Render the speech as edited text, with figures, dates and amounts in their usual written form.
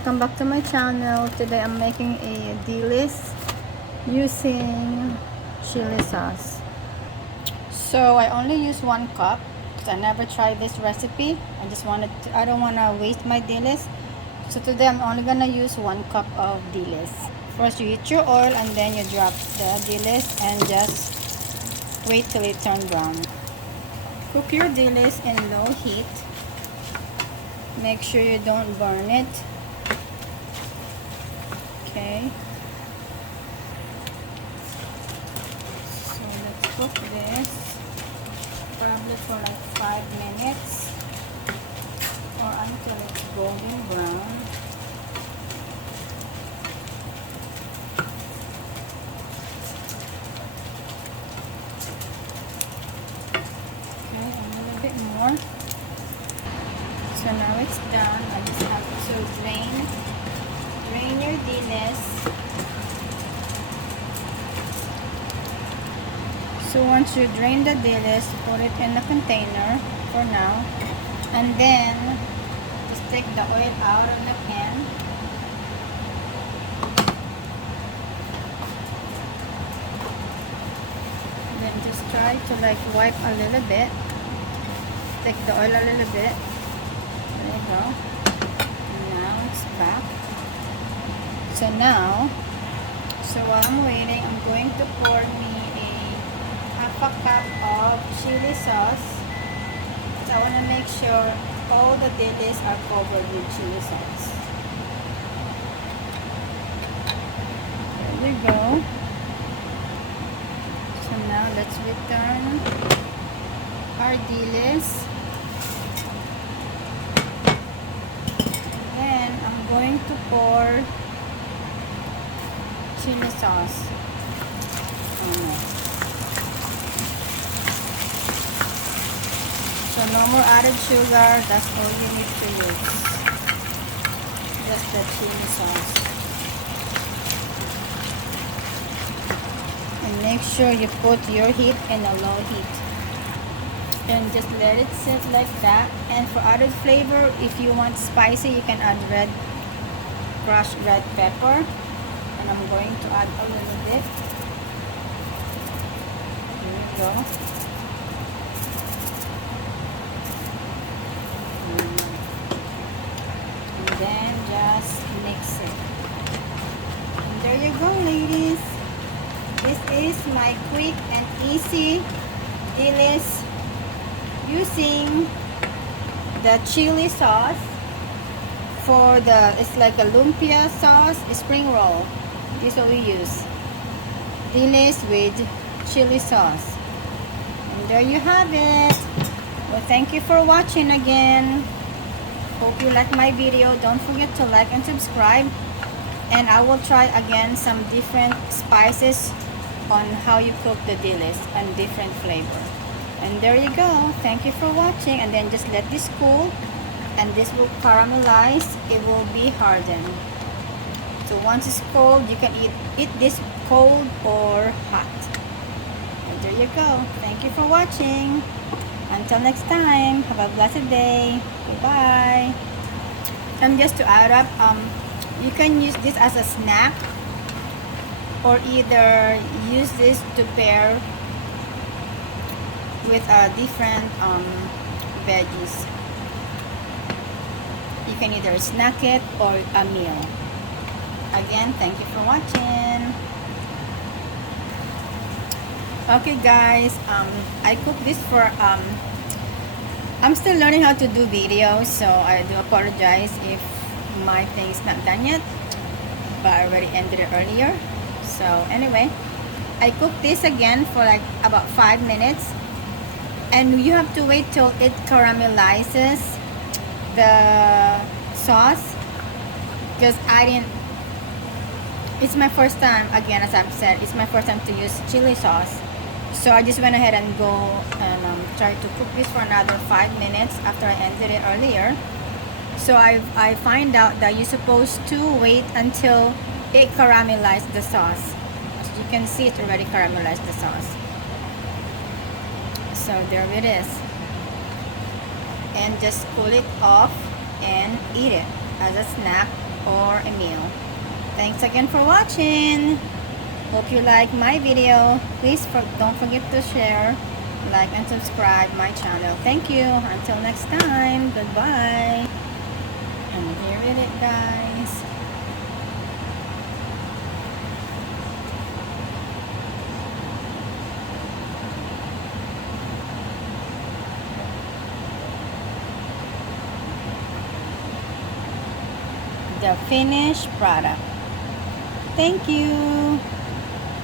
welcome back to my channel. Today I'm making a dilis using chili sauce. So I only use 1 cup because I never tried this recipe. I don't want to waste my dilis. So today I'm only gonna use 1 cup of dilis. First you heat your oil and then you drop the dilis and just wait till it turns brown. Cook your dilis in low heat. Make sure you don't burn it. Okay. So let's cook this probably for like 5 minutes or until it's golden brown. Okay, a little bit more. So now it's done. I just have to drain your dilis. So once you drain the dilis, put it in the container for now, and then just take the oil out of the pan. Then just try to like wipe a little bit. Take the oil a little bit. There you go. And now it's back. So while I'm waiting, I'm going to pour me half a cup of chili sauce. So I want to make sure all the dilis are covered with chili sauce. There you go. So now let's return our dilis. I'm going to pour chili sauce on it. So no more added sugar, that's all you need to use. Just the chili sauce. And make sure you put your heat in a low heat. And just let it sit like that. And for added flavor, if you want spicy, you can add crushed red pepper. And I'm going to add a little bit. Here we go. And then just mix it. And there you go, ladies. This is my quick and easy dilis using the chili sauce for it's like a lumpia sauce, spring roll. This is what we use. Dilis with chili sauce. And there you have it. Well, thank you for watching again. Hope you like my video. Don't forget to like and subscribe. And I will try again some different spices on how you cook the dilis and different flavor. And there you go. Thank you for watching. And then just let this cool. And this will caramelize. It will be hardened. So once it's cold, you can eat this cold or hot. And there you go. Thank you for watching. Until next time, have a blessed day. Goodbye. And just to add up, you can use this as a snack or either use this to pair with different veggies. You can either snack it or a meal. Again, thank you for watching. Okay guys, I cooked this for I'm still learning how to do videos, so I do apologize if my thing is not done yet, but I already ended it earlier. So anyway, I cooked this again for like about 5 minutes. And you have to wait till it caramelizes the sauce, because it's my first time, again as I've said, it's my first time to use chili sauce. So I just went ahead and and tried to cook this for another 5 minutes after I ended it earlier. So I find out that you're supposed to wait until it caramelized the sauce. As you can see, it already caramelized the sauce. So there it is. And just cool it off and eat it as a snack or a meal. Thanks again for watching. Hope you like my video. Please don't forget to share, like, and subscribe my channel. Thank you. Until next time. Goodbye. And here it is, guys. The finished product. Thank you.